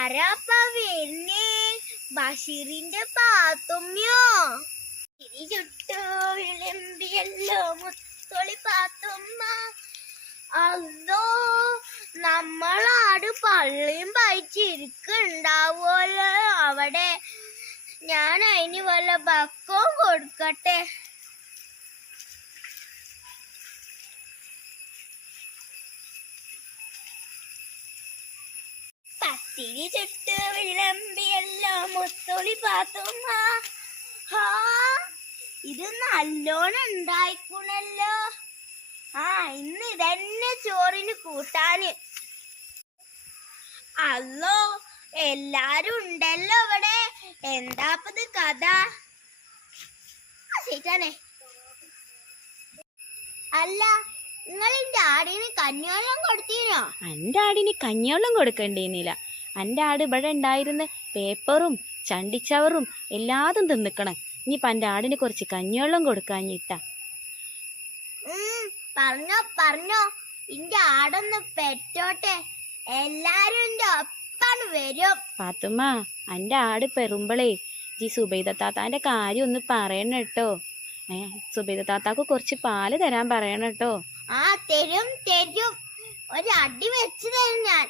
ആരാപ്പ വരുന്നേ? ബഷീറിന്റെ പാത്തുമ്മയോ? തിരി ചുട്ടു വിളമ്പിയല്ലോ മുത്തൊളി പാത്തുമ്മ. അതോ നമ്മളാട് പള്ളിയും പഴിച്ചിരിക്കുണ്ടാവുമല്ലോ അവിടെ. ഞാൻ അതിന് വല്ല ഭക്കവും കൊടുക്കട്ടെ. പത്തിരി ചുട്ട് വിളമ്പിയല്ലോ മുത്തൊളി പാത്തുമ്മ. ഹാ, ഇത് നല്ലോണം ഉണ്ടായിക്കണല്ലോ. ഇന്ന് ഇതന്നെ ചോറിന് കൂട്ടാന്. അല്ലോ, എല്ലാരും ഉണ്ടല്ലോ ഇവിടെ. എന്താപ്പത് കഥ? ശരിയാണേ. അല്ല, നിങ്ങൾ എന്റെ ആടിന് കഞ്ഞിവെള്ളം കൊടുത്തീനോ? എൻ്റെ ആടിന് കഞ്ഞിവെള്ളം കൊടുക്കണ്ടേന്നില്ല. എൻ്റെ ആട് ഇവിടെ ഉണ്ടായിരുന്ന പേപ്പറും ചണ്ടിച്ചവറും എല്ലാതും തിന്നിക്കണം. ഇനിയിപ്പോൾ എൻ്റെ ആടിന് കുറച്ച് കഞ്ഞിവെള്ളം കൊടുക്കാഞ്ഞിട്ടാ. പറഞ്ഞോ ഇന്റെ ആടൊന്ന് പെറ്റോട്ടെ. എല്ലാരും എന്റെ ഒപ്പാണ് വരും. പാത്തുമ്മ, എൻ്റെ ആട് പെറുമ്പളേ ജി സുബൈദ താത്താന്റെ കാര്യം ഒന്ന് പറയണം കേട്ടോ. സുബൈദ താത്താക്ക് കുറച്ച് പാല് തരാൻ പറയണം കേട്ടോ. തരും. ഒരു അടി വെച്ച് തരും ഞാൻ.